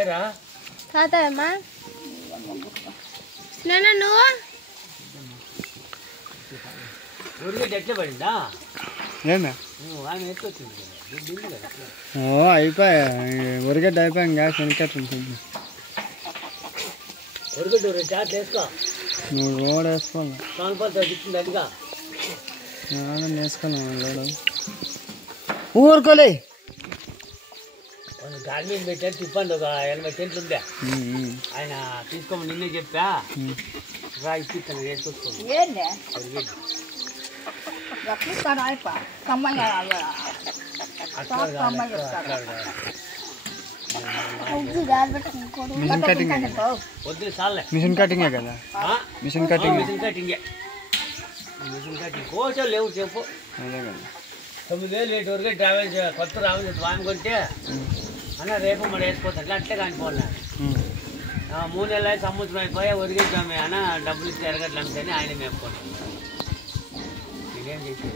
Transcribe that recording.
ఏరా తాతమ్మా నాన్న నువ్వు ఊరికే ఎట్లా పడిందా ఏనా ఆయన ఎత్తుకొచ్చింది అయిపోయా ఉరిగడ్డ అయిపోయా గ్యాస్ వెనకట్ ఉంటుంది ఉరిగడ్డ చాట్ వేసుకో నువ్వు రోడ్ వేసుకోవాలి సోనపాలతో ఇచ్చింది అదిగా వేసుకోవాలి రోడ్ ఊరుకోలే గాడి మీద పెట్టారు తిప్పండి ఒక 80 సెంట్లు ఉండే ఆయన తీసుకోమని నిన్నే చెప్పా రా ఇప్పిస్తాను వేసుకొచ్చుకోండి మిషన్ కటింగ్ వద్దు చాలే మిషన్ కటింగే కదా మిషన్ కటింగ్ మిషన్ కటింగే మిషన్ కటింగ్ కోచం లేవు చెప్పు అదే కదా 9,000 రేటు వరకే ట్రావెల్ కొత్త రావాలి స్వామి కొంటే అన్న రేపు మనం వేసుకోవచ్చు అట్లే కానిపోలే 3 నెలలు సంవత్సరం అయిపోయా ఒరిగించామే అన్న డబ్బులు ఇస్తే ఎరగట్లు అంతేని ఆయన మేపుకోండి ఇదేం చేసి